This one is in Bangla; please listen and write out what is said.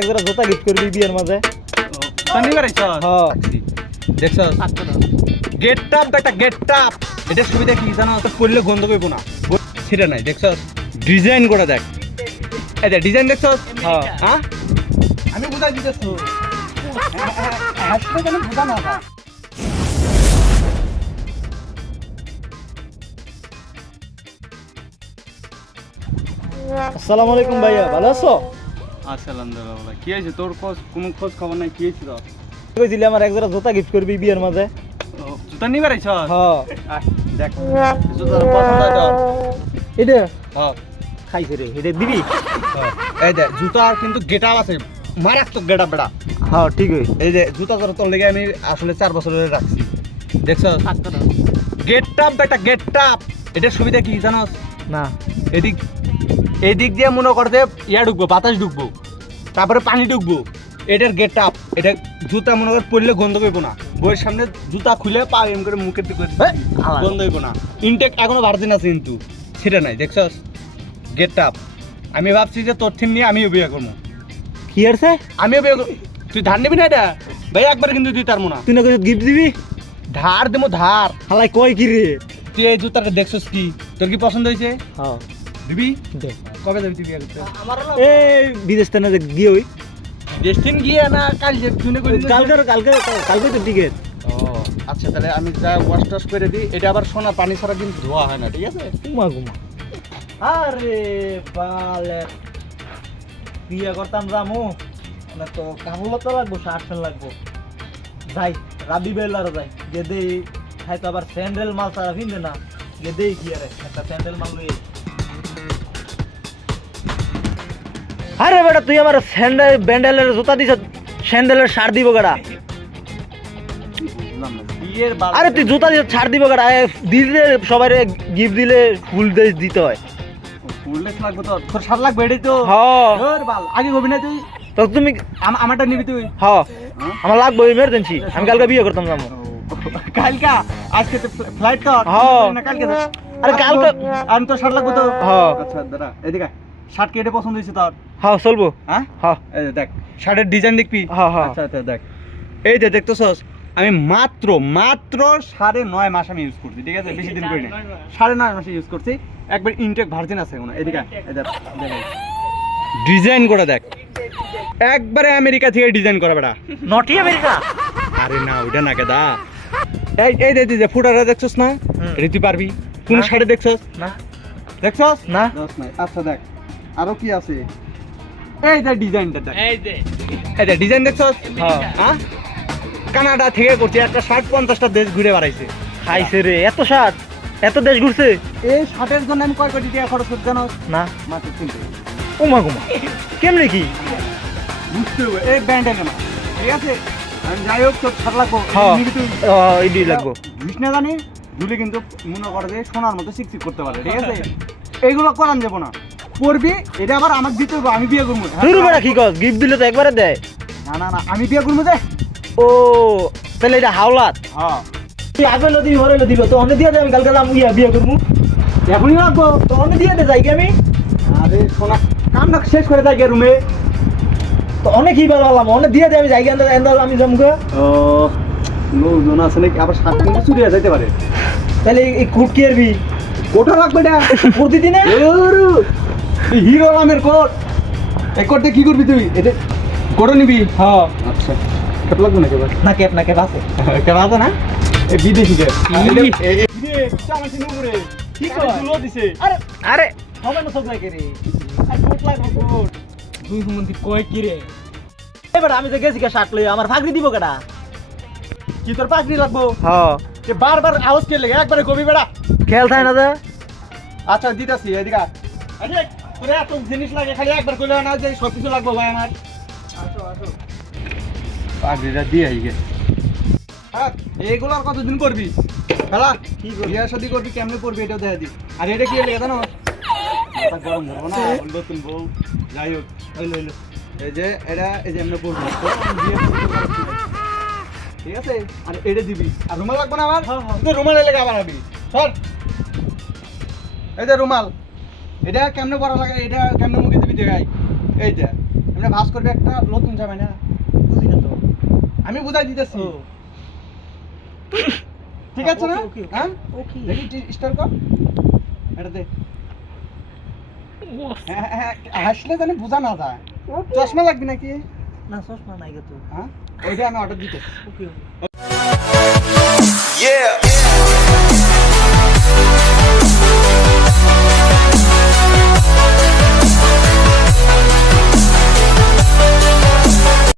একজোড়া জুতা গিফট করবি বিয়ের মাঝে। তানি বাড়াইছ হ্যাঁ দেখছস গেট আপ একটা গেট আপ এটা সুবিধা কি জানো তো পড়লে গন্ধ কইবো না সেটা নাই দেখছস ডিজাইন করে দেখ এই দেখ ডিজাইন দেখছস হ্যাঁ হ্যাঁ আমি বুঝাই দিতেছি হাসলে কেন বুঝা না যায় আসসালামু আলাইকুম ভাইয়া, ভালো আছো? আলহামদুলিল্লাহ কি হয়েছে তোর কোনো খোঁজ খবর নাই কি হয়েছিল কইছিলি আমার একজোড়া জুতা গিফট করবি বিয়ের মাঝে। জুতা নিয়ে বেড়াইছ হ্যাঁ দেখ জুতার পছন্দ হয় তোর এটা হ্যাঁ খাইছে রে, এটা দিবি? এই দেখ জুতার কিন্তু গেট আপ আছে মারাত্মক গেট আপ বেড়া হ্যাঁ ঠিক হইছে। এই যে জুতা জোড়া তোর লেগে আমি আসলে 4 বছর ধরে রাখছি দেখছস গেট আপ একটা গেট আপ এটার সুবিধা কি জানোস না এদিক এদিক দিয়ে মনে করতে ইয়া ঢুকবো বাতাস ঢুকবো তারপরে পানি ঢুকবো এটার গেট আপ এটা জুতা মনে করে পড়লে গন্ধ করবো না বইয়ের সামনে জুতা খুলে পা এম করে মুখের দিকে গন্ধ হইব না ইনটেক এখনো ভার্জিন আছে কিন্তু সেটা নাই দেখছস গেট আপ আমি ভাবছি যে তোর থিম নিয়ে আমিও বিয়ে করবো কি আছে? আমিও বিয়ে করবো তুই ধার নিবি না এটা ভাই একবার কিন্তু তুই তার মনে তুই না গিফট দিবি? ধার দেবো ধার হালাই কয় কি রে? তুই এই জুতাটা দেখছস কি তোর কি পছন্দ হয়েছে হ্যাঁ দিবি দে। কবে যাবি তুই বিয়ে করতে এই বিদেশ থেকে যে গিয়ে ওই ডেস্টিন গিয়ে না কাল যে শুনে করি কালকে কালকে তো টিকিট। ও আচ্ছা তাহলে আমি যা ওয়াশ টাশ করে দিই এটা আবার সোনা পানি ছাড়া কিন্তু ধোয়া হয় না ঠিক আছে ঘুমা ঘুমা। আরে বালে বিয়ে করতাম রামু না তো কামলা তো লাগবো, শার্ট প্যান্ট লাগবো। যাই রাবি বেলারও যাই যে দেই হয়তো আবার স্যান্ডেল মাল তারা কিনবে না যে দেই কি আরে একটা স্যান্ডেল মাল লই। আরে বেটা তুই আমার স্যান্ডেল ব্যান্ডেলের জুতা দিছ, স্যান্ডেলের শার্ট দিব গড়া। বুঝলাম না বিয়ের বাল আরে তুই জুতা দিয়ে ছাড় দিব গড়া, দিলে সবাই গিফট দিলে ফুল দিয়ে দিতে হয়। ফুললেস লাগবে তো তোর সার লাগবে এটাই তো হ্যাঁ তোর বাল আগে গবি না তুই তো তুমি আমারটা নিবি তুই হ্যাঁ আমার লাগবে ইমার্জেন্সি, আমি কালকে বিয়ে করতাম রামু। কালকা আজকে তো ফ্লাইট তো হ্যাঁ। না কালকে আরে কালকে আমি তো শার্ট লাগবে তো হ্যাঁ আচ্ছা দাদা এদিকে শার্ট কেটে পছন্দ হয়েছে তোর হ্যাঁ চলবো। হ্যাঁ হ্যাঁ এই যে দেখ শার্টের ডিজাইন দেখবি হ্যাঁ হ্যাঁ আচ্ছা আচ্ছা দেখ এই যে দেখতেছস আমি মাত্র 9.5 মাস আমি ইউজ করছি ঠিক আছে বেশি দিন করি না 9.5 মাস ইউজ করছি একবার ইনটেক ভার্জিন আছে এখন এদিকে ডিজাইন করে দেখ একবারে আমেরিকা থেকে ডিজাইন করা বেটা নটি আমেরিকা। আরে না ওইটা না কেদা এই এই দে যে ফুটারে দেখছস না এটা তুই পারবি কোন না। সাইডে দেখছস না দেখছস না দশ নাই আচ্ছা দেখ আরো কি আছে এই যে ডিজাইনটা দেখ এই যে ডিজাইন দেখছস হ্যাঁ হ্যাঁ কানাডা থেকে করছে একটা 50টা দেশ ঘুরে বেড়াইছে খাইছে রে এত শার্ট, এত দেশ ঘুরছে। এই শার্টের জন্য আমি কয় কোটি টাকা খরচ করতে জানো না মাত্র 3 ওমা ঘুমা কেমনে কি? বুঝতে হবে এই ব্যান্ডের না ঠিক আছে আমি যাই হোক তোর শার্ট লাগবো হ্যাঁ নিবি তুই ইডি লাগবো। বুঝ না জানি ধুলে কিন্তু মনে করে যে সোনার মতো চিকচিক করতে পারে ঠিক আছে এইগুলো করান যাবো না করবি এটা আবার আমাকে দিতে হবে আমি বিয়ে করবো তুই বেটা কি কস, গিফট দিলে তো একবারে দেয়। না না না আমি বিয়ে করবো যে ও তাহলে এটা হাওলাত। হ্যাঁ তুই আগে লদি হরে লদি তো অন্য দিয়ে দে, আমি কালকে যাম ইয়া বিয়ে করবো। এখনই লাগবো তো অন্য দিয়ে দে যাই কি আমি আরে সোনা কামটা শেষ করে যাই রুমে তো অনেক কি বললাম অনেক দিয়ে দে আমি যাই এন্দাল আমি যামগো। ও লোকজন আছে নাকি আবার সাত কিন্তু চুরি হয়ে যেতে পারে তাহলে এই কুট কি আরবি কোটা লাগবে এটা প্রতিদিনে? হিরো আলমের কোট এই কোটে কি করবি তুই এটা কোটো নিবি হ্যাঁ আচ্ছা কেপ লাগবে নাকি এবার না কেপ আছে। কেনা আছে না এই বিদেশি কেপ কি কয় দিছে? আরে আরে হবে না সব লাগে রে, আর কোট লাগবে কোট। দুই হুমন্তি কয় কি রে? এবার আমি তো গেছি কে শার্ট লই, আমার ফাগরি দিব কেডা? কি তোর পাগড়ি লাগবো হ্যাঁ যে বারবার আওয়াজ কে লেগে একবারে কবি বেড়া খেল থাই না যে। আচ্ছা দিতাছি এদিকে আরে তোরে এত জিনিস লাগে খালি একবার কইলে না যে সব কিছু লাগবো ভাই আমার আসো আসো পাগড়িটা দিয়ে আইগে হ্যাঁ এইগুলার কতদিন করবি খেলা কি করবি? বিয়া শাদি করবি কেমনে করবি এটাও দেখা দি আর এটা কি লেগে জানো মাথা গরম হবো না নতুন বউ যাই হোক হইলো হইলো এই যে এটা এই যে এমনি করবি ঠিক আছে আর এটা দিবি আর রুমাল লাগবে না আমার তুই রুমাল এলাকা বানাবি সর এই যে রুমাল এটা কেমনে করা লাগে এটা কেমনে মুখে দিবি দেখাই এই যে এটা ভাস করবে একটা নতুন জামাই না বুঝি না তো। আমি বুঝাই দিতেছি ও, ঠিক আছে না ওকে, ওকে, ওকে। হ্যাঁ ওকে। দেখি স্টার কর এটা দে হ্যাঁ, হ্যাঁ, হাসলে জানি বোঝা না যায় চশমা লাগবে নাকি না চশমা নাই গো তো। হ্যাঁ ওইটা আমি অর্ডার দিতেছি ওকে, ওকে। Yeah.